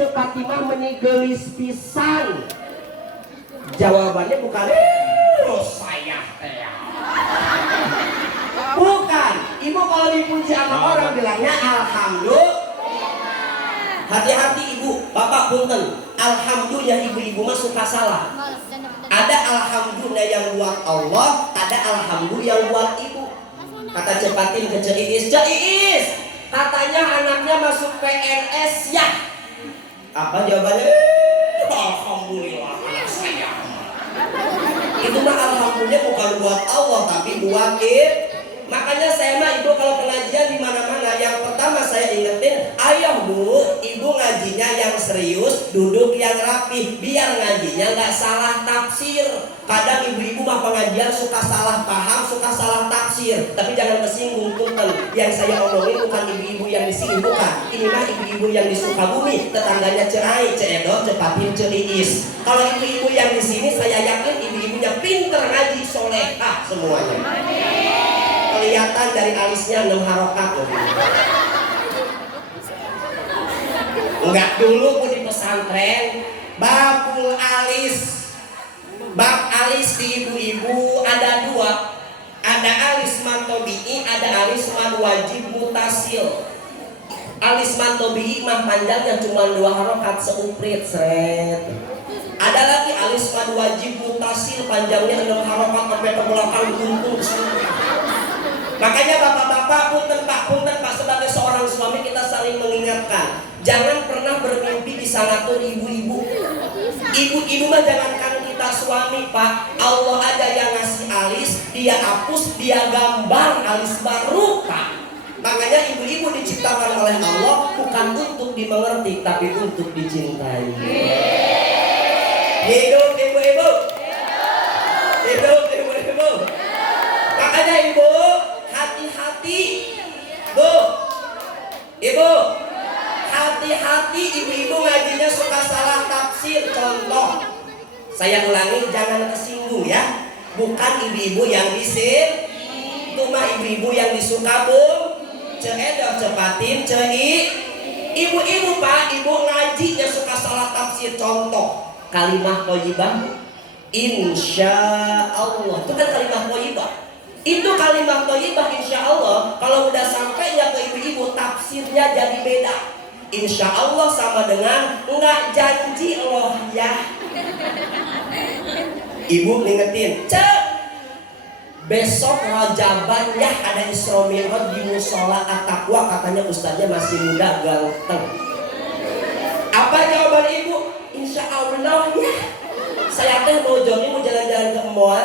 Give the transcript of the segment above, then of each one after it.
cepat timah meninggelis pisan. Jawabannya bukan saya teh. Bukan. Ibu kalau dipuji sama orang bilangnya alhamdulillah. Hati-hati ibu, bapak punten. Alhamdulillah ibu-ibu mah suka salah. Ada alhamdulillah yang buat Allah, ada alhamdulillah yang buat ibu. Kata cepatin ke Ceiis, Ceiis, katanya anaknya masuk PNS ya. Apa jawabannya? Alhamdulillah anak saya. Itu mah alhamdulillah bukan buat Allah tapi buat ibu. Makanya saya mah ibu kalau pengajian di mana-mana yang pertama saya ingetin, ayo bu, ibu ngajinya yang serius, duduk yang rapi, biar ngajinya nggak salah tafsir. Kadang ibu-ibu mah pengajian suka salah paham, suka salah tafsir. Tapi jangan kesinggung punten. Yang saya omongin bukan ibu-ibu yang di sini, bukan. Ini mah ibu-ibu yang di Sukabumi, tetangganya cerai, ceedo, cepatin, Ceiis. Kalau ibu-ibu yang di sini saya yakin ibu-ibunya pinter ngaji, solehah semuanya. Kelihatan dari alisnya 6 harokat loh. Enggak dulu pun di pesantren babul alis. Bab alis di ibu-ibu ada 2. Ada alis mantobi'i, ada alis man wajib mutasil. Alis mantobi'i mah panjangnya cuma 2 harokat seuprit seret. Ada lagi alis man wajib mutasil panjangnya 6 harokat sampai ke belakang guntung. Makanya bapak-bapak, punten pak, sebagai seorang suami kita saling mengingatkan. Jangan pernah bermimpi bisa ngatur ibu-ibu. Ibu-ibu mah jangankan kita suami pak, Allah aja yang ngasih alis, dia hapus, dia gambar alis baru pak. Makanya ibu-ibu diciptakan oleh Allah bukan untuk dimengerti, tapi untuk dicintai. Hidup ibu-ibu. Hidup ibu-ibu. Makanya ibu hati-hati, bu, ibu, hati-hati ibu-ibu ngajinya suka salah tafsir. Contoh, saya ulangi jangan kesinggung ya. Bukan ibu-ibu yang di sini, itu mah ibu-ibu yang di Sukabumi, ceedoh cepatin, ibu-ibu pak, ibu ngajinya suka salah tafsir. Contoh, kalimah thayyibah, insya Allah, itu kan kalimah thayyibah. Itu kalimat thayyibah insya Allah kalau udah sampai ya ke ibu-ibu tafsirnya jadi beda. Insya Allah sama dengan enggak janji loh ya. Ibu ngingetin, besok Rajaban ya ada Isra Mi'raj di musola At-Taqwa, katanya ustaznya masih muda ganteng. Apa jawaban ibu? Insya Allah ya. Saya teh mau jogging, mau jalan-jalan ke mall.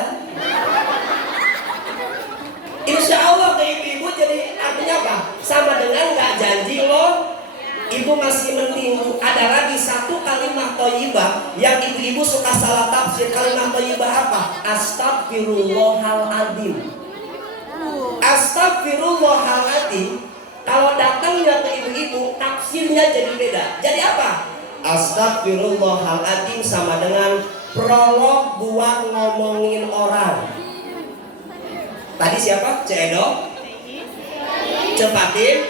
Insya Allah ke ibu-ibu jadi artinya apa? Sama dengan gak janji loh. Ibu masih mending. Ada lagi satu kalimat thayyibah yang ibu-ibu suka salah tafsir. Kalimat thayyibah apa? Astagfirullahaladzim. Astagfirullahaladzim kalau datangnya ke ibu-ibu tafsirnya jadi beda. Jadi apa? Astagfirullahaladzim sama dengan prolog buat ngomongin orang. Tadi siapa? Ceedoh, cepatin,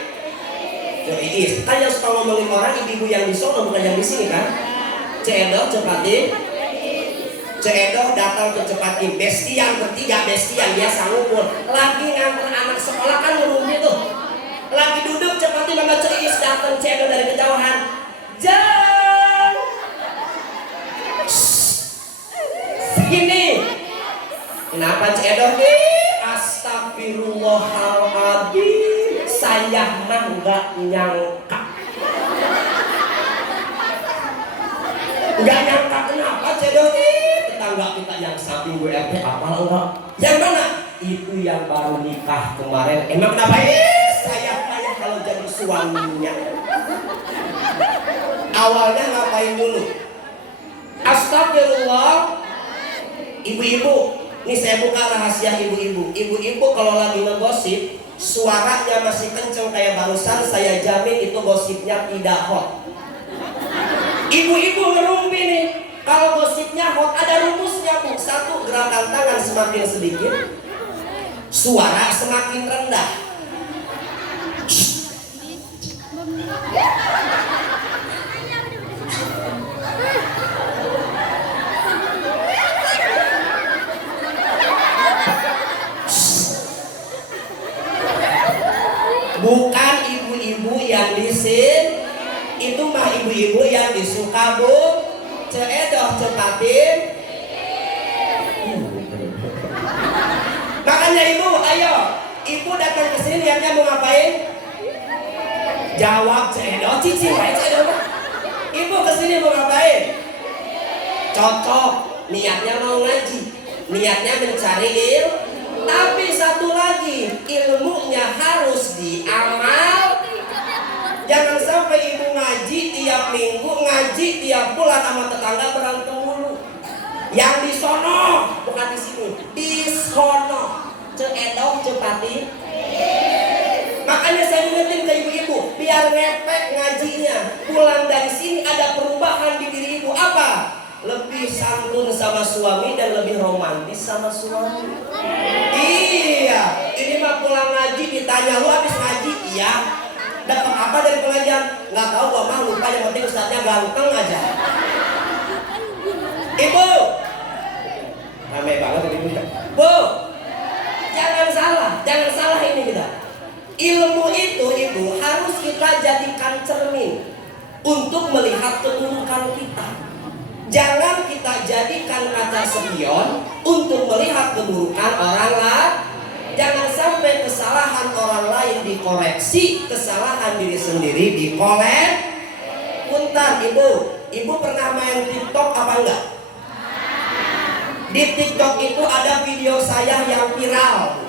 Ceiis. Kan yang suka ngomongin orang ibu-ibu yang di Solo bukan yang di sini kan? Ceedoh, cepatin, Ceedoh datang ke cepatin. Bestian bertiga, bestian biasa ngumpul. Lagi nganter anak sekolah kan ngurungnya tuh. Lagi duduk cepatin sama Ceiis datang Ceedoh dari kejauhan. Jeng, segini. Kenapa Ceedoh nih? Astagfirullahaladzim, saya mah nggak nyangka. Nggak nyangka kenapa Ceedoh? Tetangga kita yang samping WRT apa enggak? Yang mana? Itu yang baru nikah kemarin. Emang kenapa? Saya tanya kalau jadi suaminya. Awalnya ngapain dulu? Astagfirullah. Ibu-ibu, ini saya buka rahasia ibu-ibu. Ibu-ibu kalau lagi ngegosip, suaranya masih kenceng kayak barusan, saya jamin itu gosipnya tidak hot. Ibu-ibu ngerumpi nih, kalau gosipnya hot ada rumusnya bu. Satu, gerakan tangan semakin sedikit, suara semakin rendah. isin itu mah ibu-ibu yang disuka bu ceedoh cepatin. Makanya ibu, ayo ibu datang ke sini niatnya mau ngapain? Jawab ceedoh, cici wae ceedoh. Ibu ke sini mau ngapain? Cocok, niatnya mau ngaji, niatnya mencari ilmu. Tapi satu lagi, ilmunya harus diamal. Jangan sampai ibu ngaji tiap minggu, ngaji tiap bulan sama tetangga berantem mulu. Yang di sono, bukan di sini, di sono. Ceedoh cepati. Makanya saya ingetin ke ibu-ibu, biar ngepek ngajinya. Pulang dari sini ada perubahan di diri ibu. Apa? Lebih santun sama suami dan lebih romantis sama suami. Iya, ini mah pulang ngaji ditanya lu habis ngaji, iya. Dapat apa dari pengajian? Nggak tahu, gua mah lupa, yang penting ustadznya ganteng aja. Ibu, rame banget ibu. Bu, jangan salah ini kita. Ilmu itu ibu harus kita jadikan cermin untuk melihat keburukan kita. Jangan kita jadikan kaca spion untuk melihat keburukan orang lain. Jangan sampai kesalahan orang lain dikoreksi, kesalahan diri sendiri dikolek. Punten ibu pernah main TikTok apa enggak? Di TikTok itu ada video saya yang viral.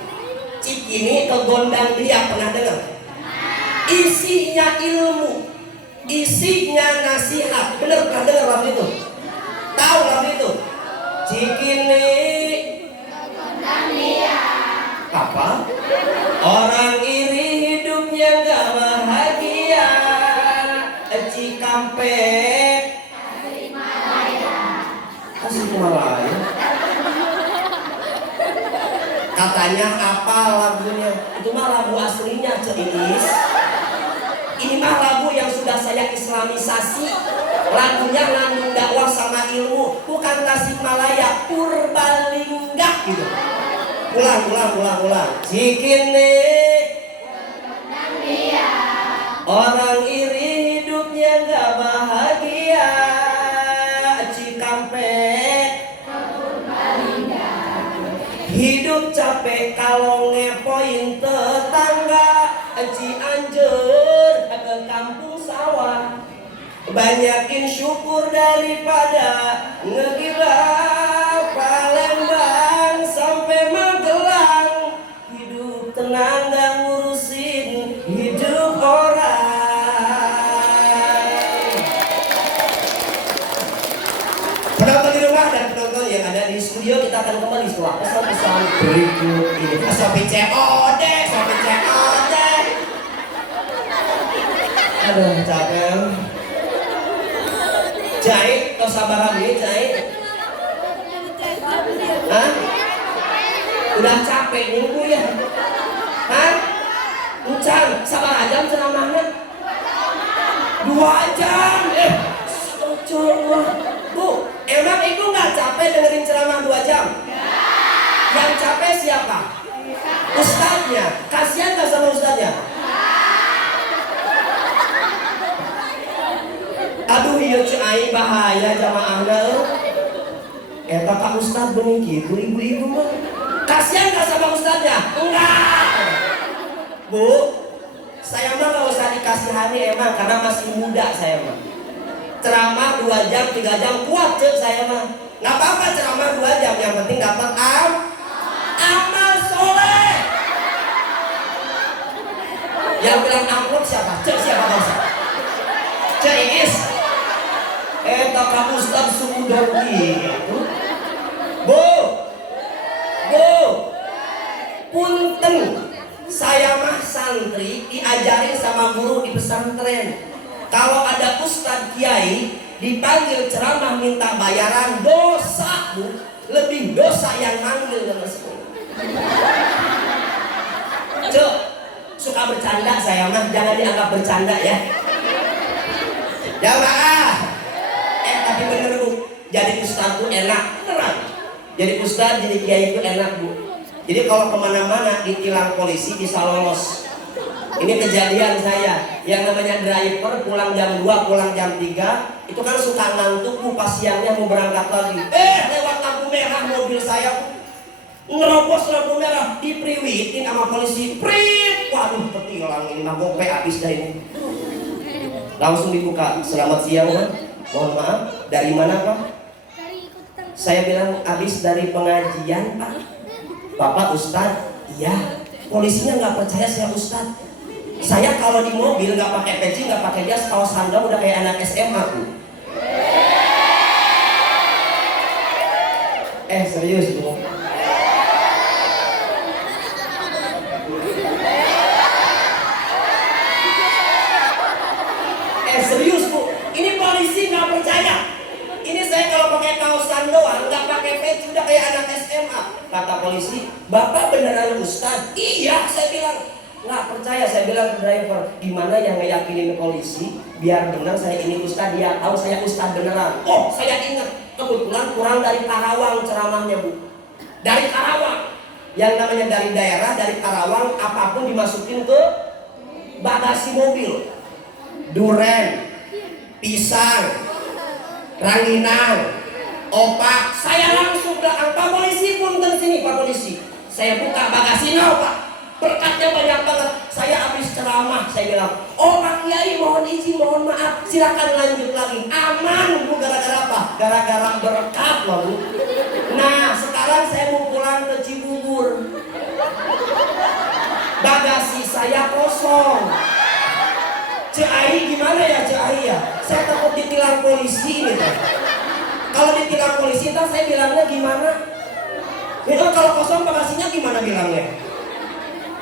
Cik ini ke gondang dia, pernah dengar? Isinya ilmu, isinya nasihat. Bener pernah dengar lagu itu? Tahu lagu itu? Cikini apa? Orang iri hidupnya gak bahagia. Cikampek Kasih Malaya. Katanya apa lagunya? Itu mah lagu aslinya Ceinis. Ini mah lagu yang sudah saya islamisasi. Lagunya ngandung dakwah sama ilmu, bukan Tasikmalaya, Purbalingga gitu. Ulang. Cikini orang iri hidupnya gak bahagia. Cikampek hidup capek kalau ngepoin tetangga. Cianjur ke kampung sawah, banyakin syukur daripada ngegila. Palembang sampai Magelang, hidup tenang dan ngurusin hidup orang. Penonton di rumah dan penonton yang ada di studio, kita akan kembali setelah pesan-pesan berikut ini. Sopi COD. Aduh capek. Jahit, kau sabar lagi jahit. Hah? Udah capek nunggu ya? Hah? Ucan, sabar aja ceramahnya. 2 jam. Bu, emang ibu nggak capek dengerin ceramah 2 jam? Yang capek siapa? Ustadznya. Kasihan nggak sama ustadznya? Aduh iya cai bahaya jamaahnya. Eta Kak Ustadz bening gitu ibu-ibu mah. Kasihan gak sama ustadznya? Enggak. Bu, saya mah gak usah dikasihani emang, karena masih muda saya mah. Ceramah 2 jam, 3 jam kuat cek saya mah. Gak apa-apa ceramah 2 jam, yang penting dapat amal soleh. Yang bilang amplop siapa? Cek siapa bangsa? Cek Iis. Eta Kak Ustadz sudah gitu. Bu, punten, saya mah santri diajarin sama guru di pesantren. Kalau ada ustadz kiai dipanggil ceramah minta bayaran, dosa bu, lebih dosa yang manggil dengan sekolah. Cuk, suka bercanda saya mah, jangan dianggap bercanda ya. Jamaah. Tapi bener bu, jadi ustadz itu enak, beneran. Jadi ustadz, jadi kiai itu enak bu. Jadi kalau kemana-mana ditilang polisi bisa lolos. Ini kejadian saya, yang namanya driver pulang jam 2, pulang jam 3, itu kan suka ngantuk pas siangnya mau berangkat lagi. Lewat lampu merah mobil saya ngerobos lampu merah, dipriwitin sama polisi. Prit, waduh ketilang ini mah gope habis dah ini. Langsung dibuka, selamat siang Pak, mohon maaf, dari mana Pak? Saya bilang habis dari pengajian Pak. Bapak Ustadz? Iya. Polisinya nggak percaya saya Ustadz. Saya kalau di mobil nggak pakai peci, nggak pakai jas, kaos sandal udah kayak anak SMA Bu. Serius Bu. Serius Bu. Ini polisi nggak percaya. Ini saya kalau pakai kaosan doang, nggak pakai peci udah kayak anak SMA. Kata polisi, Bapak beneran Ustadz? Iya, saya bilang. Nggak percaya, saya bilang ke driver, gimana yang ngeyakinin polisi biar benar saya ini Ustadz, dia tahu saya Ustadz beneran. Oh, saya ingat, kebetulan kurang dari Karawang ceramahnya Bu. Dari Karawang, yang namanya dari daerah, dari Karawang apapun dimasukin ke bagasi mobil. Duren, pisang, ranginang, opak. Saya langsung bilang, Pak polisi pun ke sini Pak polisi. Saya buka bagasi, no Pak. Berkatnya banyak banget. Saya habis ceramah, saya bilang, oh Pak Kiai mohon izin, mohon maaf, silakan lanjut lagi. Aman Bu, gara-gara apa? Gara-gara berkat loh Bu. Nah sekarang saya mau pulang ke Cibubur, bagasi saya kosong. Cai gimana ya Cai ya? Saya takut ditilang polisi ini Pak. Kalau ditilang polisi ntar saya bilangnya gimana? Itu kalau kosong bagasinya gimana bilangnya?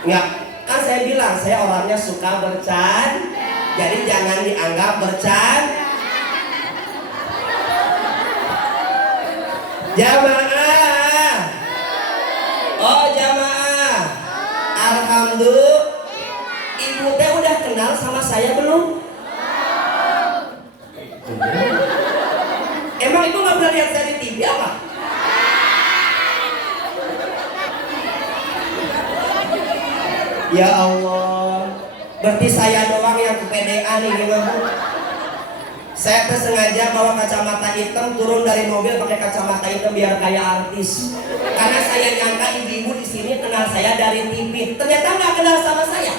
Enggak, kan saya bilang saya orangnya suka bercanda, jadi jangan dianggap bercanda. Jamaah, oh jamaah, alhamdulillah. Ibu teh udah kenal sama saya belum? Emang ibu nggak pernah lihat saya di TV apa? Ya Allah, berarti saya doang yang kepedean ini Bu. Saya sengaja bawa kacamata hitam, turun dari mobil pakai kacamata hitam biar kayak artis. Karena saya nyangka ibu-ibu di sini kenal saya dari TV, ternyata nggak kenal sama saya.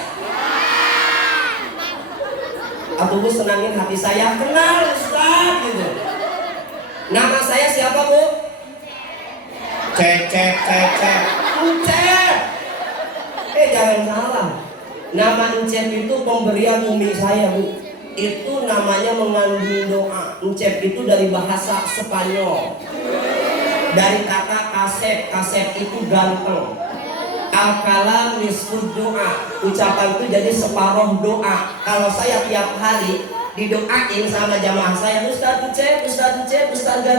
Atau Bu senangin hati saya, kenal Ustaz gitu. Nama saya siapa Bu? Cecep. Jangan salah. Nama Encep itu pemberian umi saya Bu. Itu namanya mengandung doa. Encep itu dari bahasa Spanyol, dari kata kasep itu ganteng. Al-kalam nisfud doa, ucapan itu jadi separuh doa. Kalau saya tiap hari didoain sama jamaah saya, Ustaz Encep, Ustaz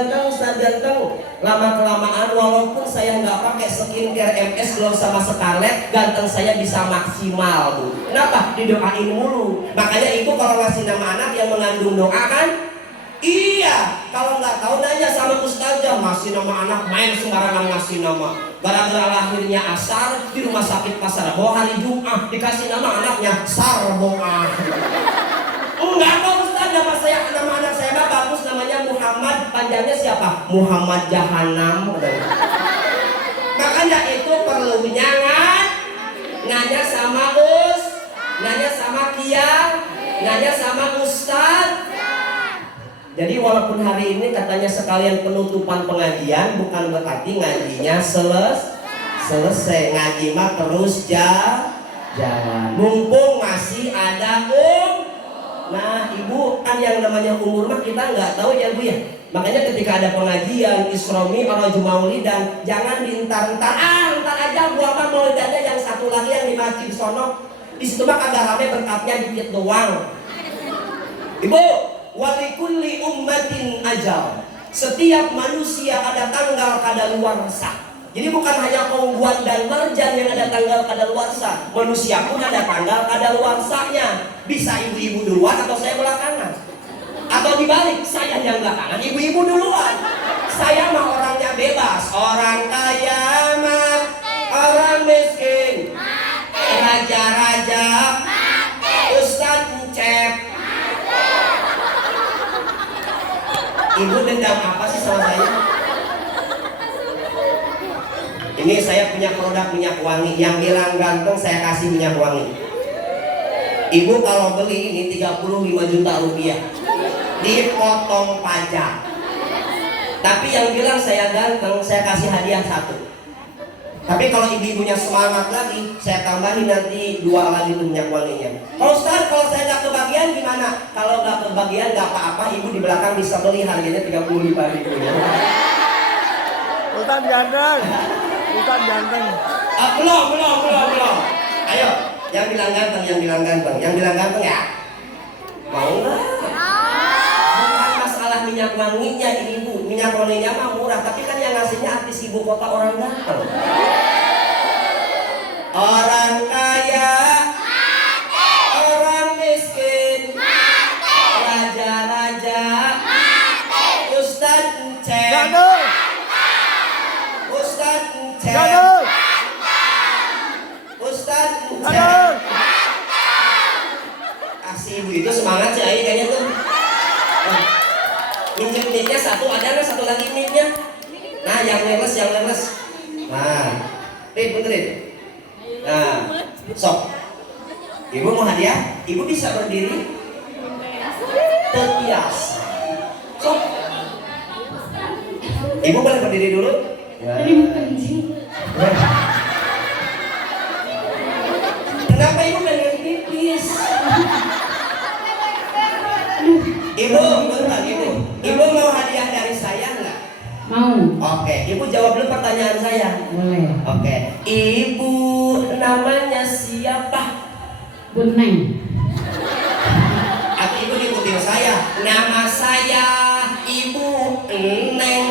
ganteng. Lama-kelamaan walaupun saya nggak pakai skincare MS Glow sama Scarlett, ganteng saya bisa maksimal Bu. Kenapa? Didoain mulu. Makanya itu kalau ngasih nama anak yang mengandung doa kan? Iya, kalau nggak tahu nanya sama ustazah, ngasih nama anak main sembarangan ngasih nama. Gara-gara lahirnya Asar di rumah sakit Pasar Rebo hari Jumat dikasih nama anaknya Sarboa. Enggak kok Ustaz, nama anak saya mah bagus, namanya Muhammad, panjangnya siapa? Muhammad Jahanam. Makanya itu perlunya nanya sama nanya sama Kiai, nanya sama Ustaz. Jadi walaupun hari ini katanya sekalian penutupan pengajian, bukan berarti ngajinya selesai. Ngaji mah terus jalan. Mumpung masih ada Nah ibu, kan yang namanya umur mah kita nggak tahu ya Bu ya. Makanya ketika ada pengajian, Isromi, Araju Maulidan, jangan dientar-entar. Entar aja gua mah maulidannya yang satu lagi yang di masjid sono. Di situ mah kagak rame, berkatnya dikit doang. Ibu, walikulli ummatin ajal. Setiap manusia ada tanggal kadaluarsa. Jadi bukan hanya Kongguan dan Marjan yang ada tanggal kadaluarsa. Manusia pun ada tanggal kadaluarsanya. Bisa ibu-ibu duluan atau saya belakangan. Atau dibalik, saya yang belakangan, ibu-ibu duluan. Saya mah orangnya bebas. Orang kaya mah, orang miskin, raja-raja Ibu dendam apa sih sama saya? Ini saya punya produk minyak wangi. Yang bilang ganteng saya kasih minyak wangi. Ibu kalau beli ini 35 juta rupiah, dipotong pajak. Tapi yang bilang saya ganteng saya kasih hadiah 1. Tapi kalau ibu-ibunya semangat lagi, saya tambahin nanti 2 lagi tuh minyak wanginya. Kalau Ustaz, kalau saya nggak kebagian gimana? Kalau nggak kebagian nggak apa-apa, ibu di belakang bisa beli, harganya 35.000. Ustaz ganteng. Ustaz ganteng. Belum. Ayo, yang bilang ganteng ya. Mau nggak? Bukan masalah minyak wanginya ini bu, minyak wanginya mah murah, tapi kan yang ngasihnya artis ibu kota orang ganteng. Orang kaya, orang miskin, raja-raja, Ustadz Encep, Ganteng. Ustadz Encep, Ganteng. Ustadz Encep. Ganteng. Kasih ibu itu semangat sih, kayaknya tuh. Minjem mic-nya 1, ada nggak 1 lagi mic-nya? Nah, yang lemes. Nah, benerin. Nah, sok. Ibu mau hadiah? Ibu bisa berdiri? Terbias. Sok. Ibu boleh berdiri dulu? Kenapa ibu pengen pipis? Ibu, bentar ibu. Ibu mau hadiah dari saya nggak? Mau. Oke, ibu jawab dulu pertanyaan saya. Boleh. Oke, ibu namanya siapa? Beneng. Atau ibu ngikutin saya? Nama saya Ibu Neng.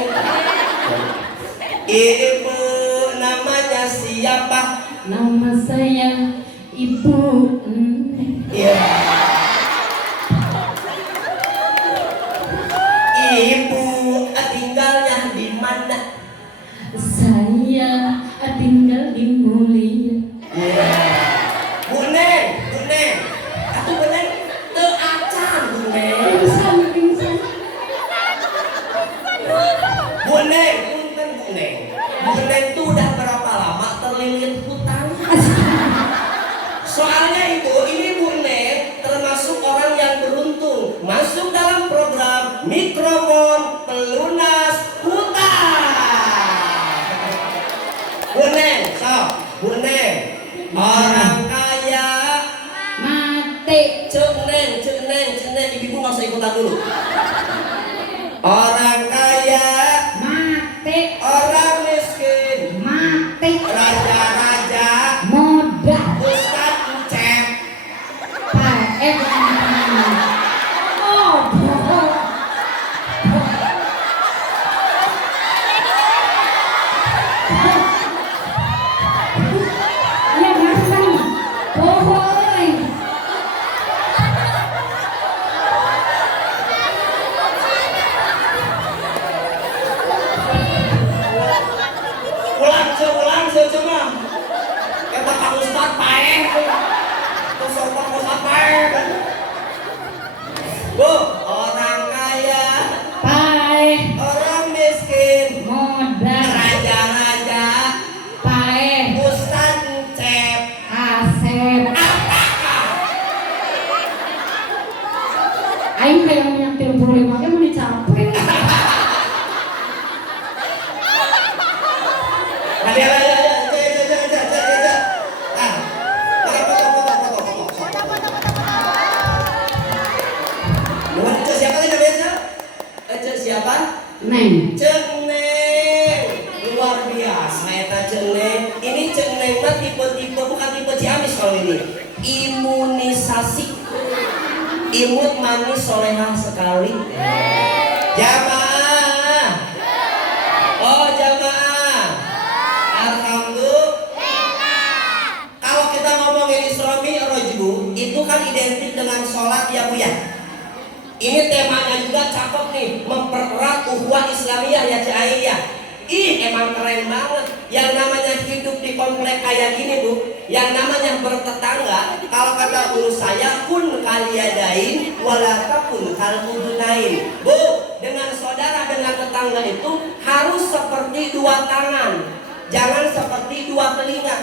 Ibu namanya siapa? Nama saya Ibu Neng. Iya. Ibu tinggalnya di mana? Saya tinggal di Mulia. Iya. Bu Neng. Aku Bu Neng teacan Bu Neng. Pingsan. Bu Neng, punten Bu Neng. Bu Neng tuh udah berapa lama terlilit hutang? Soalnya ibu, ini Bu Neng termasuk orang yang beruntung masuk dalam program mikrofon pelunas hutang. Bu Neng, Bu Neng, orang kaya Mati. Cek Neng, ibu nggak usah ikutan dulu. Orang kaya, Mati. orang miskin, Mati. raja-raja, Muda. Ustadz Encep. Paek. Oh. Ya ganteng. Bohong. Ulang cuma. Kata Kang Ustadz paek. Terus Kang Ustadz paek. Bu, orang kaya, Paek. orang miskin, Muda. raja-raja, Paek. Ustadz Encep. Asep. Aing kayak minyak 35 kan mau dicapai. Hadiah. Ah, foto. Nuhun itu siapa tadi namanya? Cek siapa? Neng. Cek Neng. Luar biasa eta Cek Neng. Ini Cek Neng mah tipe-tipe bukan tipe Ciamis kalau ini. Imunisasi. Imut manis solehah sekali. Jamaah. Oh jamaah. Alhamdulillah. Kalau kita ngomongin Isra Mi'raj Bu, itu kan identik dengan sholat ya Bu ya. Ini temanya juga cakep nih, mempererat ukhuwah Islamiyah ya Cai ya. Ih emang keren banget. Yang namanya hidup di komplek kayak gini Bu, yang namanya bertetangga, kalau kata guru saya kun kaliyadain wala takun kal udunain. Bu, dengan saudara, dengan tetangga itu harus seperti dua tangan, jangan seperti dua telinga.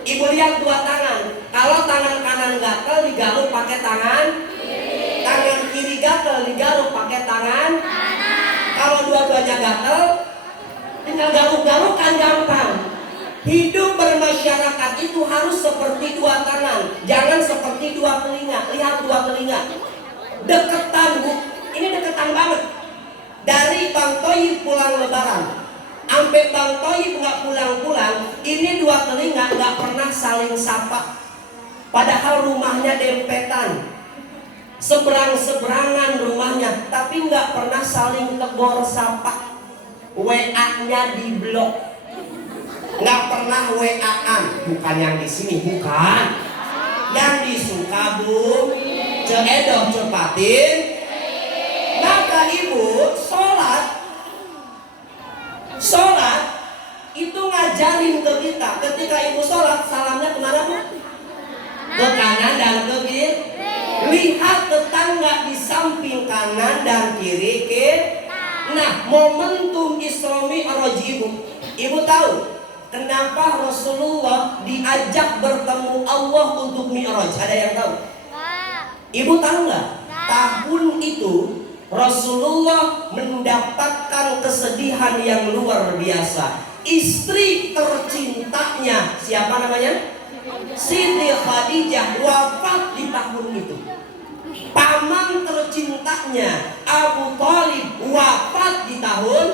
Ibu lihat dua tangan. Kalau tangan kanan gatel digaruk pakai tangan kiri. Tangan kiri gatel digaruk pakai tangan kanan. Kalau dua-duanya gatel tinggal garuk-garuk kan gampang. Hidup bermasyarakat itu harus seperti dua tangan, jangan seperti dua telinga. Lihat dua telinga, deketan Bu. Ini deketan banget. Dari Bang Toyib pulang lebaran sampai Bang Toyib nggak pulang-pulang, ini dua telinga nggak pernah saling sapa. Padahal rumahnya dempetan, seberang-seberangan rumahnya, tapi nggak pernah saling tegur sapa. WA-nya di blok, nggak pernah WA-an. Bukan yang di sini, bukan. Yang di Sukabumi, Ceedoh, Cepatin. Maka ibu sholat itu ngajarin ke kita. Ketika ibu sholat, salamnya kemana Bu? Ke kanan dan ke kiri. Lihat tetangga di samping kanan dan kiri ke. Nah, momentum Isra Mi'raj ibu tahu kenapa Rasulullah diajak bertemu Allah untuk Mi'raj? Ada yang tahu? Ibu tahu nggak? Tahun itu Rasulullah mendapatkan kesedihan yang luar biasa. Istri tercintanya, siapa namanya? Siti Khadijah, wafat di tahun itu. Paman tercintanya Abu Thalib wafat di tahun,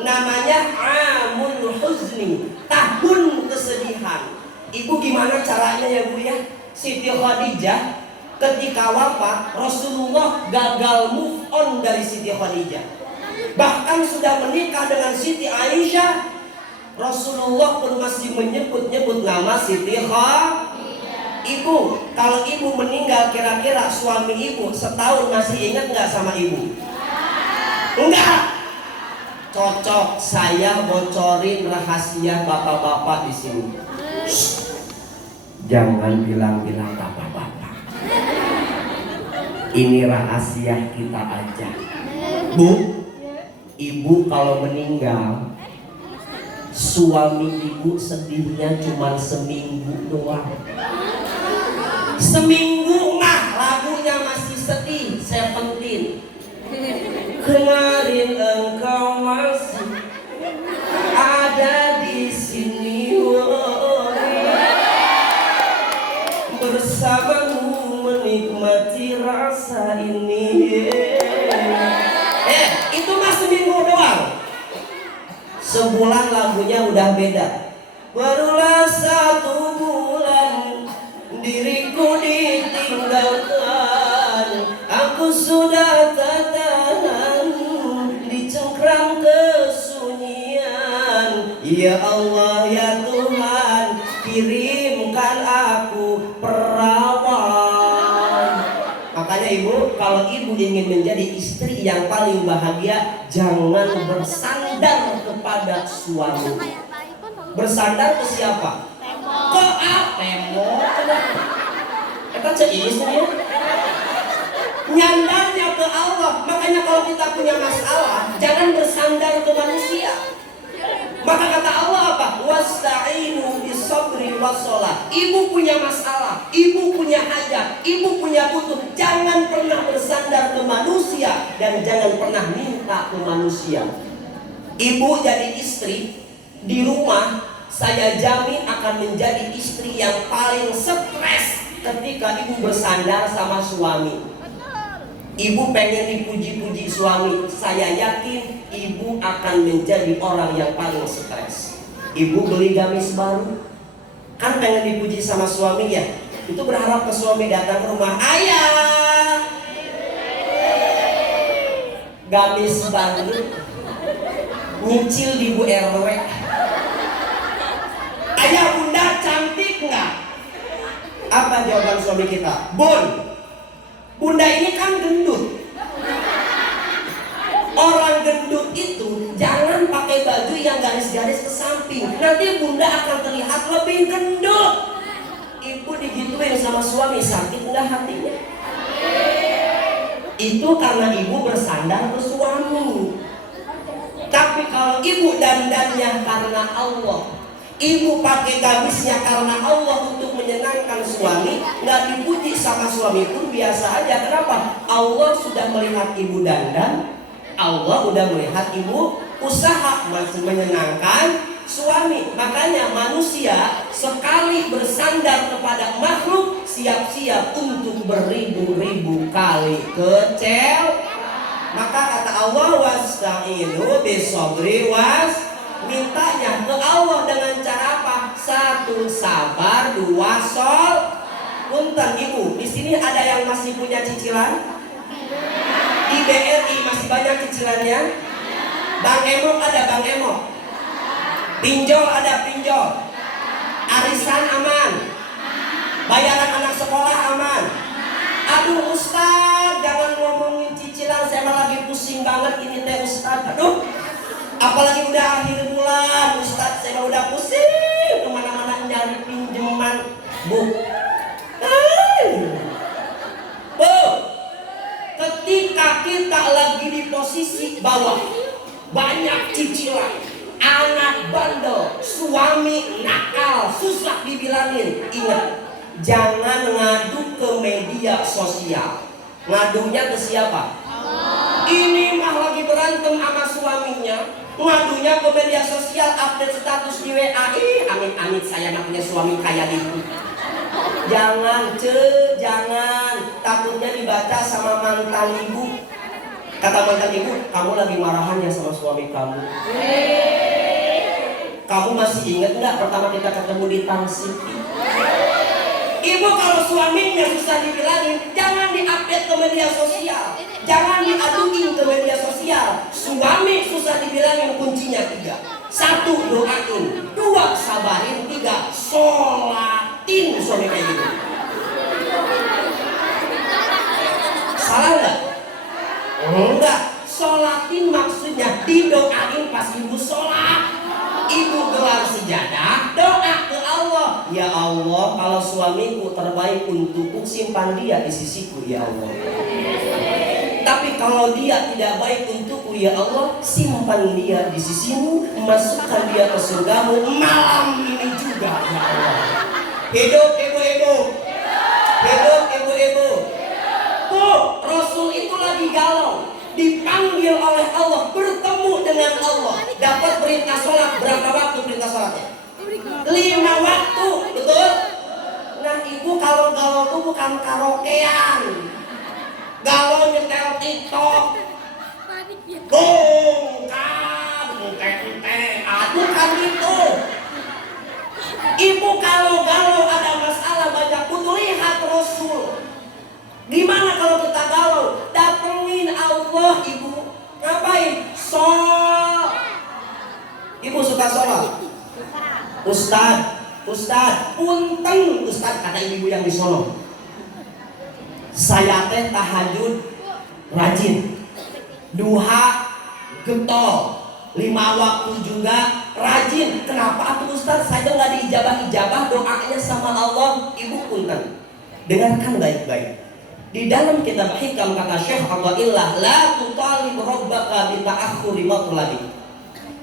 namanya Amul Huzni, tahun kesedihan. Ibu gimana caranya ya Bu ya? Siti Khadijah ketika wafat, Rasulullah gagal move on dari Siti Khadijah. Bahkan sudah menikah dengan Siti Aisyah, Rasulullah pun masih menyebut-nyebut nama Siti Khadijah. Ibu, kalau ibu meninggal, kira-kira suami ibu setahun masih ingat nggak sama ibu? Enggak. Cocok saya bocorin rahasia bapak-bapak di sini. Jangan bilang-bilang bapak-bapak. Ini rahasia kita aja. Bu, ibu kalau meninggal, suami ibu sedihnya cuma seminggu doang. Seminggu mah lagunya masih sedih, Seventeen. Kemarin engkau masih ada di sini, bersamamu menikmati rasa ini. Itu mah seminggu doang. Sebulan lagunya udah beda. Barulah 1 bulan diriku ditinggalkan, aku sudah tak tahan dicengkram kesunyian. Ya Allah ya Tuhan, kirimkan aku perawan. Makanya ibu, kalau ibu ingin menjadi istri yang paling bahagia, jangan bersandar kepada suami. Bersandar ke siapa? Ke tembok. Kita cek saya. Nyandarnya ke Allah. Makanya kalau kita punya masalah, jangan bersandar ke manusia. Maka kata Allah apa? Wasta'inu bisabri wassalah. Ibu punya masalah, ibu punya hajat, ibu punya butuh, jangan pernah bersandar ke manusia dan jangan pernah minta ke manusia. Ibu jadi istri di rumah, saya jamin akan menjadi istri yang paling stres ketika ibu bersandar sama suami. Ibu pengen dipuji-puji suami, saya yakin ibu akan menjadi orang yang paling stres. Ibu beli gamis baru, kan pengen dipuji sama suami ya. Itu berharap ke suami datang ke rumah, ayah, gamis baru, nyicil di Bu RW. Ayah bunda cantik nggak? Apa jawaban suami kita? Bun, bunda ini kan gendut. Orang gendut itu jangan pakai baju yang garis-garis ke samping, nanti bunda akan terlihat lebih gendut. Ibu digituin sama suami, sakit nggak hatinya? itu karena ibu bersandar ke suami. Tapi kalau ibu dandannya karena Allah, ibu pakai gamisnya karena Allah untuk menyenangkan suami, nggak dipuji sama suami pun biasa aja. Kenapa? Allah sudah melihat ibu dandan, Allah udah melihat ibu usaha masih menyenangkan suami. Makanya manusia sekali bersandar kepada makhluk, siap-siap untuk beribu-ribu kali kecewa. Maka kata Allah, wasta'inu bisobri mintanya ke Allah dengan cara apa? 1 sabar, 2 sol. Punten ibu, di sini ada yang masih punya cicilan? Di BRI masih banyak cicilannya? Bang Emo ada Bang Emo? Pinjol ada pinjol? Arisan aman? Bayaran anak sekolah aman? Aduh Ustaz, jangan ngomongin cicilan, saya malah lagi pusing banget ini teh Ustaz. Aduh, apalagi udah akhir bulan Ustaz, saya udah pusing kemana-mana nyari pinjaman. Bu, ketika kita lagi di posisi bawah, banyak cicilan, anak bandel, suami nakal, susah dibilangin, ingat, jangan ngadu ke media sosial. Ngadunya ke siapa? Ini mah lagi berantem sama suaminya, ngadunya ke media sosial, update status di WA. Amit-amit saya mah punya suami kayak gitu. Jangan jangan, takutnya dibaca sama mantan ibu. Kata mantan ibu, kamu lagi marahan ya sama suami kamu. Kamu masih ingat nggak pertama kita ketemu di Tangsik? Ibu kalau suaminya susah dibilangin, jangan diupdate ke media sosial, jangan diaduin ke media sosial. Suami susah dibilangin, kuncinya 3. 1 doain, 2 sabarin, 3 sholatin suami kayak gitu. Salah nggak? Enggak. Sholatin maksudnya didoain pas ibu sholat. Ibu gelar sejadah, doa ke Allah. Ya Allah, kalau suamiku terbaik untukku, simpan dia di sisiku ya Allah. Tapi kalau dia tidak baik untukku ya Allah, simpan dia di sisimu, masukkan dia ke surgamu malam ini juga ya Allah. Hidup ibu-ibu, hidup ibu-ibu. Tuh, Rasul itu lagi galau, dipanggil oleh Allah, bertemu dengan Allah, dapat perintah sholat. Berapa waktu perintah sholatnya? 5 waktu, betul? Nah ibu kalau galau itu bukan karaokean, galau nyetel TikTok, bukan itu. Ibu kalau galau ada masalah banyak butuh lihat Rasul. Gimana kalau kita galau? Datengin Allah ibu. Ngapain? Sholat. Ibu suka sholat? Ustad, punten Ustad, kata ibu yang di sono. Saya teh tahajud rajin, duha getol, 5 waktu juga rajin. Kenapa tuh Ustad? Saya nggak diijabah doanya sama Allah. Ibu punten, dengarkan baik-baik. Di dalam kitab Hikam kata Syekh Athaillah, la tutalib rabbaka bi ta'akhuri matlabi,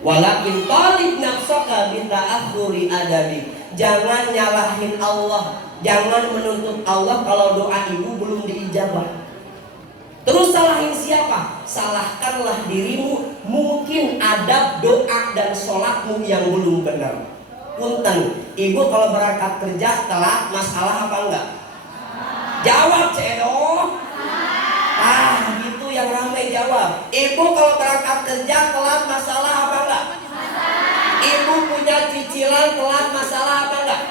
walakin talib nafsaka bi ta'akhuri adabi. Jangan nyalahin Allah, jangan menuntut Allah kalau doa ibu belum diijabah. Terus salahin siapa? Salahkanlah dirimu, mungkin adab doa dan sholatmu yang belum benar. Punten, ibu kalau berangkat kerja telat, masalah apa enggak? Jawab cedoh. Gitu yang ramai jawab. Ibu kalau berangkat kerja telat, masalah apa enggak? Ibu punya cicilan telat, masalah apa enggak?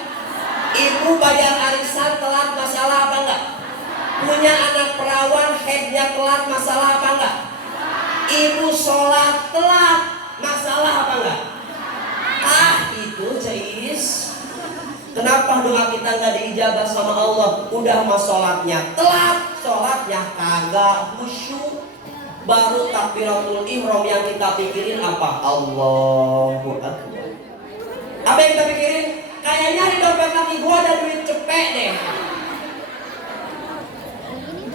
Ibu bayar arisan telat, masalah apa enggak? Punya anak perawan, headnya telat, masalah apa enggak? Ibu sholat telat, masalah apa enggak? Itu ceis. Kenapa doa kita nggak diijabah sama Allah? Udah mah sholatnya telat, sholatnya kagak khusyuk. Baru takbiratul ihram yang kita pikirin apa? Allahu Akbar. Apa yang kita pikirin? Kayaknya di dompet laki gua ada duit cepet deh.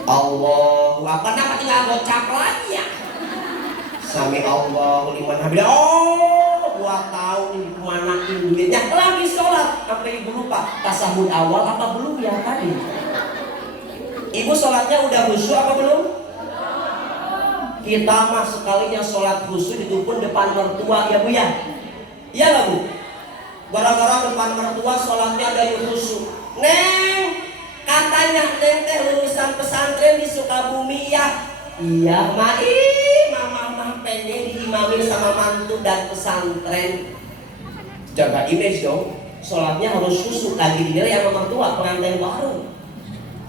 Allahu Akbar, kenapa tinggal gocap lagi ya? Sami Allahu liman hamidah. Oh, gua tahu nih kemana duitnya. Lagi sholat, sampai ibu lupa tasahud awal apa belum ya tadi? Ibu sholatnya udah khusyuk apa belum? Kita mah sekalinya sholat khusyuk itu pun depan mertua ya bu ya? Iya nggak bu? Gara-gara depan mertua sholatnya ada yang khusyuk. Neng, katanya neng teh lulusan pesantren di Sukabumi ya? Iya mak, mama pengen diimamin sama mantu dan pesantren. Jaga image dong. Sholatnya harus khusyuk, lagi dinilai sama mertua pengantin baru.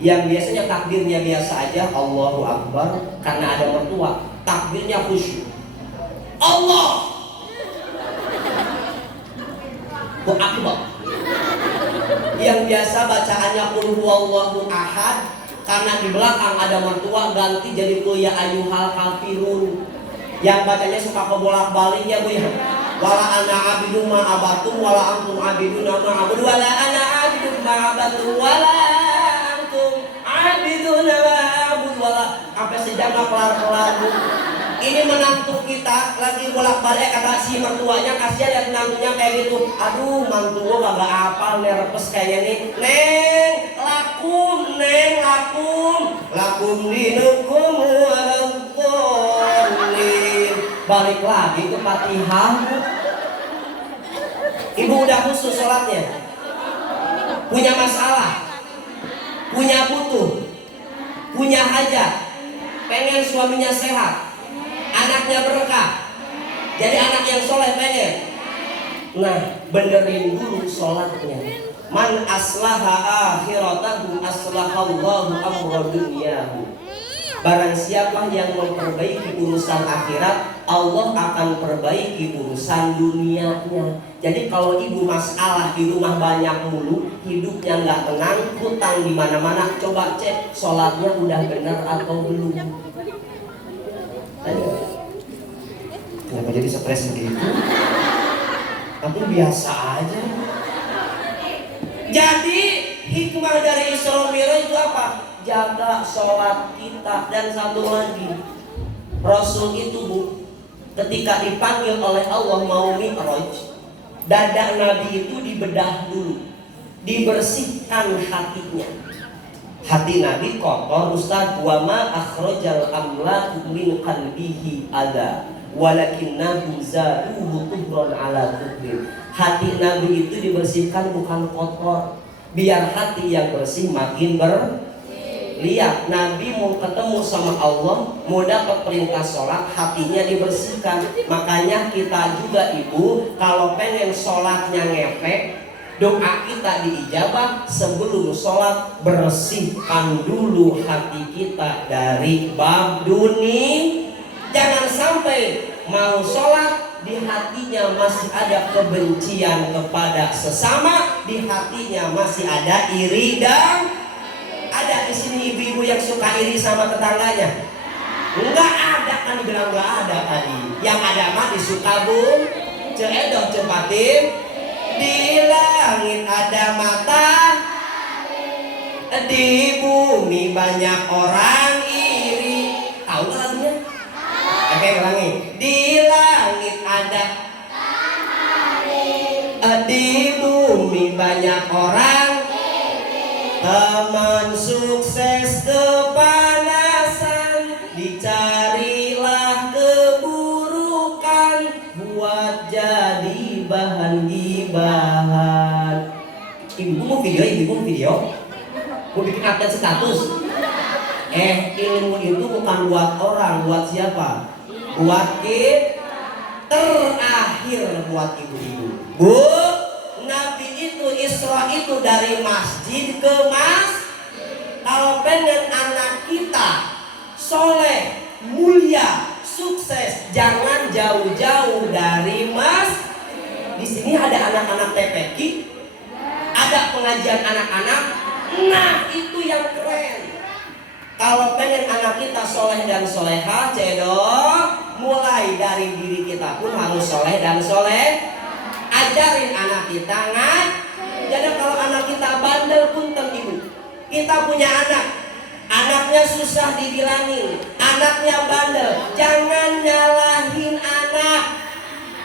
Yang biasanya takbirnya biasa aja, Allahu Akbar, karena ada mertua, takbirnya khusyuk. Allah Akbar. Yang biasa bacaannya qul huwallahu ahad, karena di belakang ada mertua ganti jadi qul ya ayyuhal kafirun. Yang bacanya suka kebolak-balik ya bu ya. Wala ana abidun ma abatum wala antum abidun ma abudu wala ana abidun ma abatum wala antum abidun ma abudu wala. Sampai sejam kelar-kelar bu. Ini menantu kita lagi bolak-balik kata si mertuanya, kasihan lihat menantunya kayak gitu. Aduh mantu gua kagak apal nerpes kayaknya nih. Neng lakum dinukum walaupun balik lagi ke Fatihah. Ibu udah khusus sholatnya, punya masalah, punya butuh, punya hajat, pengen suaminya sehat, anaknya berkah, jadi anak yang soleh pengen. Nah, benerin dulu sholatnya. Man aslaha akhiratahu aslahallahu amra dunyahu. Barang siapa yang memperbaiki urusan akhirat, Allah akan perbaiki urusan dunianya. Jadi kalau ibu masalah di rumah banyak mulu, hidupnya nggak tenang, hutang di mana-mana, coba cek sholatnya udah benar atau belum. Tadi kenapa jadi stres begitu? Aku biasa aja. Jadi hikmah dari Isra Mi'raj itu apa? Jaga sholat kita. Dan satu lagi, Rasul itu bu, ketika dipanggil oleh Allah mau Mi'raj, dada Nabi itu dibedah dulu, dibersihkan hatinya. Hati Nabi kotor Ustaz. Wa ma akhrajal amlaku min qalbihi ada walakinnahu zaduhu tuhran ala tuhrin. Hati Nabi itu dibersihkan bukan kotor, biar hati yang bersih makin Lihat, Nabi mau ketemu sama Allah, mau dapat perintah sholat, hatinya dibersihkan. Makanya kita juga ibu, kalau pengen sholatnya ngepek, doa kita diijabah, sebelum sholat bersihkan dulu hati kita dari bab dunia. Jangan sampai mau sholat di hatinya masih ada kebencian kepada sesama, di hatinya masih ada iri dan ada di sini ibu-ibu yang suka iri sama tetangganya. Enggak ada, kan dibilang enggak ada tadi. Yang ada mah di Sukabumi, ceedoh cepatin. Di langit ada mata, di bumi banyak orang iri. Tahu nggak lagunya? Oke, ulangi. Di langit ada, di bumi banyak orang. Teman sukses kepanasan, dicarilah keburukan, buat jadi bahan gibahan. Ibu mau video? Mau bikin update status? Ilmu itu bukan buat orang, buat siapa? Buat kita. Terakhir buat ibu-ibu. Bu, Nabi itu Isra itu dari masjid ke Kalau pengen anak kita soleh, mulia, sukses, jangan jauh-jauh dari Di sini ada anak-anak TPQ, ada pengajian anak-anak. Nah, itu yang keren. Kalau pengen anak kita soleh dan solehah, cedok, mulai dari diri kita pun harus soleh dan soleh. Ajarin anak kita Jadi kalau anak kita bandel pun ibu, kita punya anak Anaknya susah dibilangin, anaknya bandel, jangan nyalahin anak.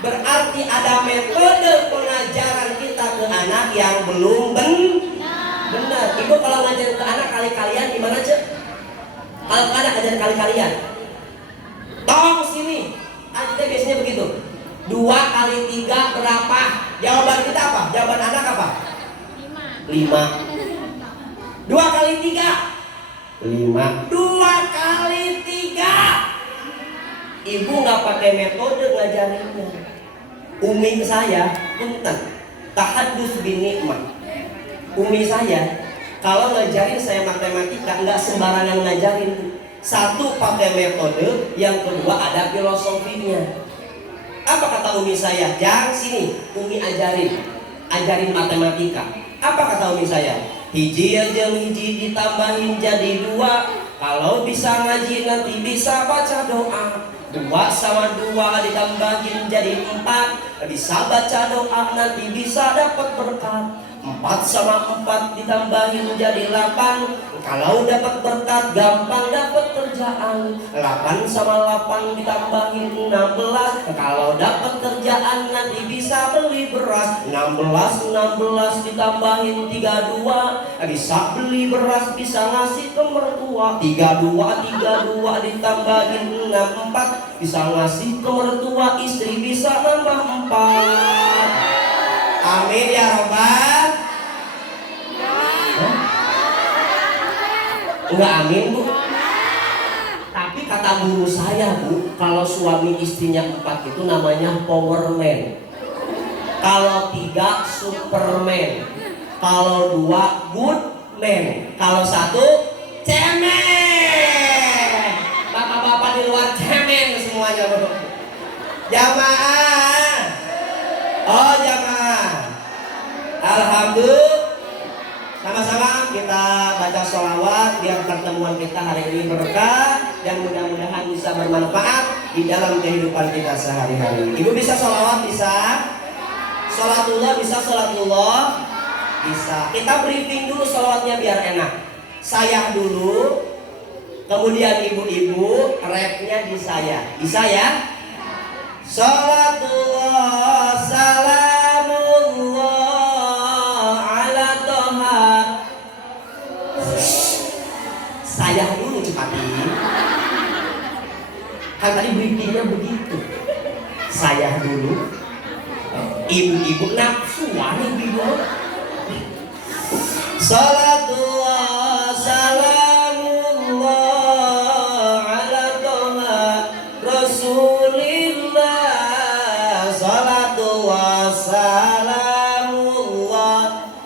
Berarti ada metode pengajaran kita ke anak yang belum benar. Ibu kalau ngajarin ke anak kali-kalian gimana cek? Kalau ke anak ajarin kali-kalian, tong sini, kita biasanya begitu. 2 kali 3 berapa? Jawaban kita apa? Jawaban anak apa? 5. 2 kali 3 5. 2 kali 3. Ibu nggak pakai metode ngajarinnya. Umi saya punten tahadus bin nikmah. Umi saya kalau ngajarin saya matematika nggak sembarangan ngajarin. Satu pakai metode, yang kedua ada filosofinya. Apa kata umi saya? Jangan sini, umi ajarin matematika. Apa kata umi saya? Hiji aja hiji ditambahin jadi 2. Kalau bisa ngaji nanti bisa baca doa. 2 sama 2 ditambahin jadi 4. Bisa baca doa nanti bisa dapat berkat. 4 sama 4 ditambahin jadi 8. Kalau dapat berkat gampang dapat kerjaan. 8 sama 8 ditambahin 16. Kalau dapat kerjaan nanti bisa beli beras. 16 ditambahin 32. Bisa beli beras, bisa ngasih ke mertua. 32 ditambahin 64. Bisa ngasih ke mertua, istri bisa nambah 4. Amin ya robbal. Enggak amin bu. Tapi kata guru saya bu, kalau suami istrinya 4 itu namanya power man. Kalau 3 superman. Kalau 2 good man. Kalau 1 cemen. Bapak-bapak di luar cemen semuanya bu. Jamaah. Oh jamaah. Alhamdulillah. Sama-sama kita baca sholawat biar pertemuan kita hari ini berkah dan mudah-mudahan bisa bermanfaat di dalam kehidupan kita sehari-hari. Ibu bisa sholawat? Bisa? Sholatullah bisa? Sholatullah bisa. Kita briefing dulu sholawatnya biar enak. Saya dulu, kemudian ibu-ibu rapnya di saya. Bisa ya? Sholatullah salamullah saya dulu cepatin. Kan tadi briefingnya begitu. Saya dulu. Ibu-ibu nafsuan ibu. Salatullah salamullah ala toha rasulillah. Salatullah salamullah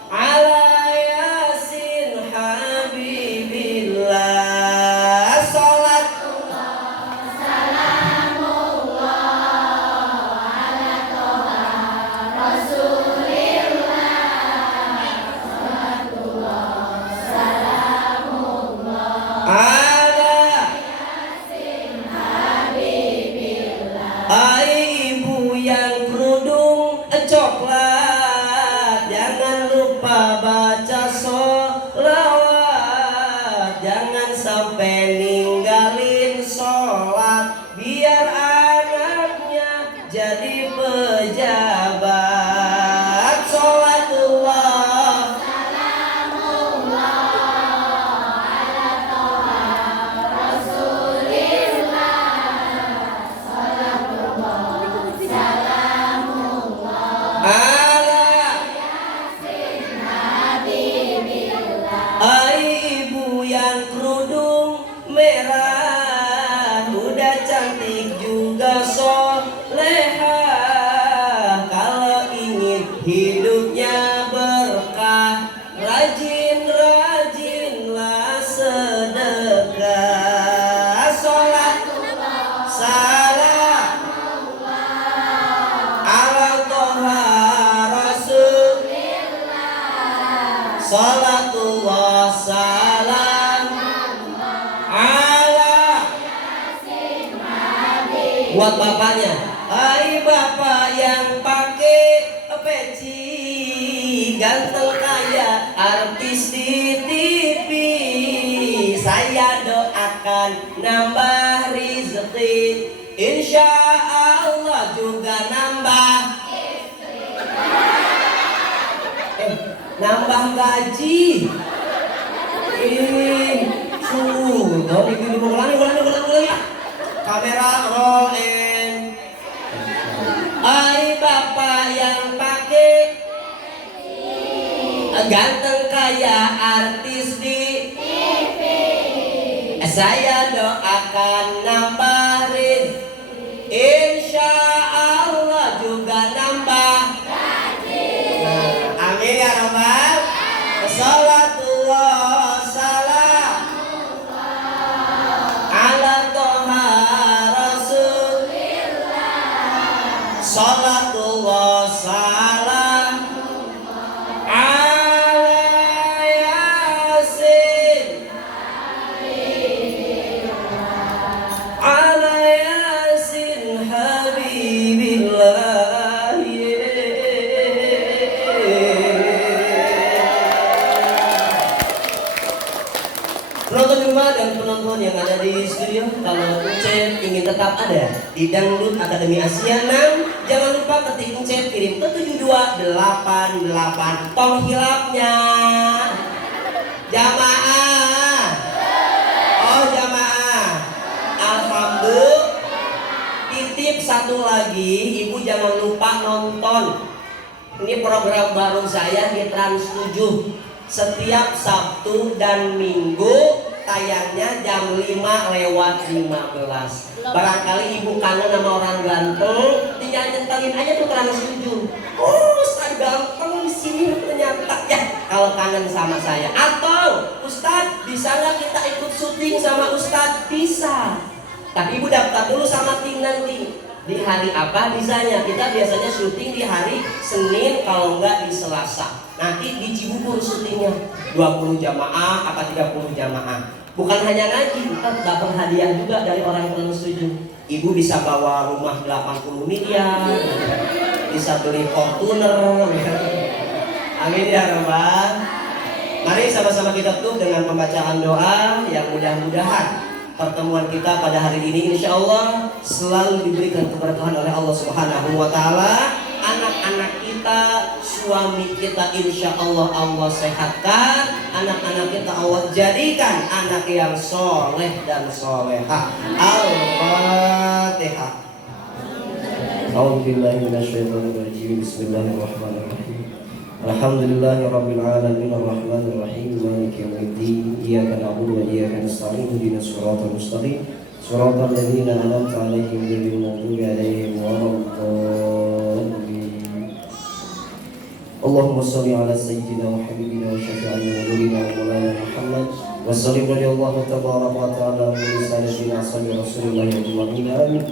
ala yasin habibillah. Coklat, jangan lupa baca sholawat, jangan sampai ninggalin sholat, biar anaknya jadi pejabat. Sholatullah salamullah ala toha rasulillah. Sholatullah ibu yang kerudung merah, udah cantik juga soleha. Kalau ingin hidupnya berkah, rajin-rajinlah sedekah. Sholatullah salamullah ala toha rasulillah. Sholatullah salam ala yasin habib. Buat bapaknya, hai bapak yang pakai peci, ganteng kaya artis di TV. Saya nambah rezeki, insya Allah juga nambah nambah gaji. Ulangi ya. Kamera roll in. Ai bapak yang pakai ganteng kayak artis di TV. Saya doakan nambah rezeki, insya Allah juga nambah gaji. Amin ya rabbal. Salatullah salam ala toha rasulillah. Salatullah salam ala yasin ala yasin habibillah. Penonton di rumah dan penonton yang ada di studio, kalau Ucep ingin tetap ada di Dangdut Akademi Asia 6, jangan lupa ketik Ucep kirim ke 7288. Tong hilapnya jamaah. Oh jamaah. Alhamdulillah. Titip satu lagi, ibu jangan lupa nonton. Ini program baru saya di Trans 7. Setiap Sabtu dan Minggu tayangnya jam 5:15. Barangkali ibu kangen sama orang ganteng, tinggal nyentelin aja tuh Trans 7. Ustaz ganteng di sini ternyata ya. Kalau kangen sama saya, atau Ustaz bisa nggak kita ikut syuting sama Ustaz? Bisa. Tapi ibu daftar dulu sama tim nanti. Di hari apa bisanya? Kita biasanya syuting di hari Senin, kalau enggak di Selasa. Nanti di Cibubur syutingnya 20 jamaah apa 30 jamaah. Bukan hanya ngaji, kita dapat hadiah juga dari orang yang setuju. Ibu bisa bawa rumah 80 miliar, bisa beli Fortuner. Amin ya rabbal. Mari sama-sama kita tutup dengan pembacaan doa yang mudah-mudahan pertemuan kita pada hari ini insya Allah selalu diberikan keberkahan oleh Allah Subhanahu wa Ta'ala. Anak-anak kita, suami kita insya Allah Allah sehatkan. Anak-anak kita Allah jadikan anak yang soleh dan solehah. Al-Fatihah. A'udzubillahiminasyaitonirrajim. Bismillahirrahmanirrahim. Alhamdulillahirabbil alamin arrahmanir rahim maliki yaumiddin iyyaka na'budu wa iyyaka nasta'in ihdinas siratal mustaqim siratal ladzina an'amta 'alaihim ghairil maghdubi 'alaihim waladdallin. Allahumma shalli 'ala sayyidina wa habibina wa syafi'ina wa nurina wa maulana Muhammad wa sallim radhiyallahu tabaraka wa ta'ala min sayyidina ashabi Rasulillah ajma'in. Amin.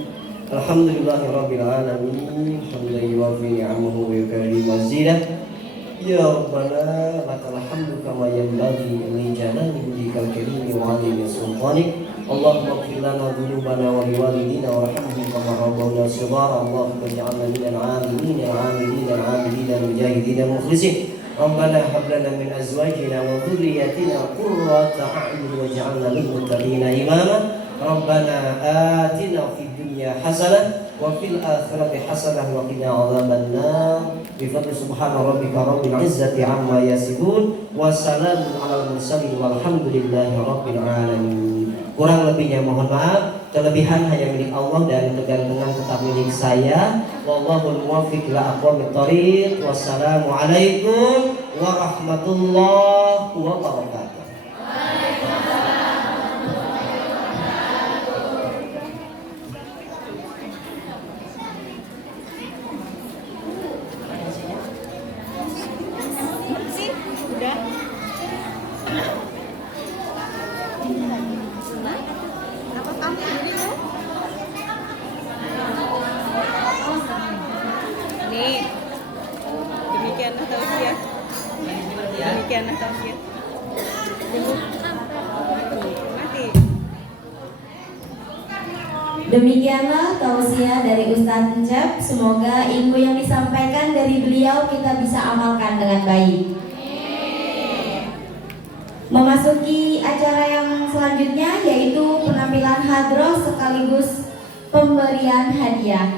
Alhamdulillahirabbil alamin hamdan yuwaffi ni'amahu wa yukafi mazidah. Ya Rabbana lakal hamdu kama yanbaghi li jalali wajhikal karim wa 'azimi sultanik. Allahumma ighfir lana dhunubana wa liwalidina warhamhum kama rabbawna shighara. Allahumma ij'alna minal 'amilin al-'amilin al-'abidin al-mujahidin al-mukhlisin. Rabbana hab lana min azwajina wa dhurriyyatina qurrata a'yun waj'alna lil muttaqina imama. Rabbana atina fid dunya hasanah wa fil akhirati hasanah wa qina adzaban nar. Bi fadli subhana rabbika rabbil izzati amma yasifun wa salamun alal mursalin walhamdulillahi rabbil alamin. Kurang lebihnya mohon maaf, kelebihan hanya milik Allah dan kegantengan tetap milik saya. Wallahul muwaffiq ila aqwamit thoriq. Wassalamu alaikum warahmatullahi wabarakatuh. Demikianlah tausiah dari Ustadz Encep. Semoga ilmu yang disampaikan dari beliau kita bisa amalkan dengan baik. Memasuki acara yang selanjutnya yaitu penampilan hadroh sekaligus pemberian hadiah.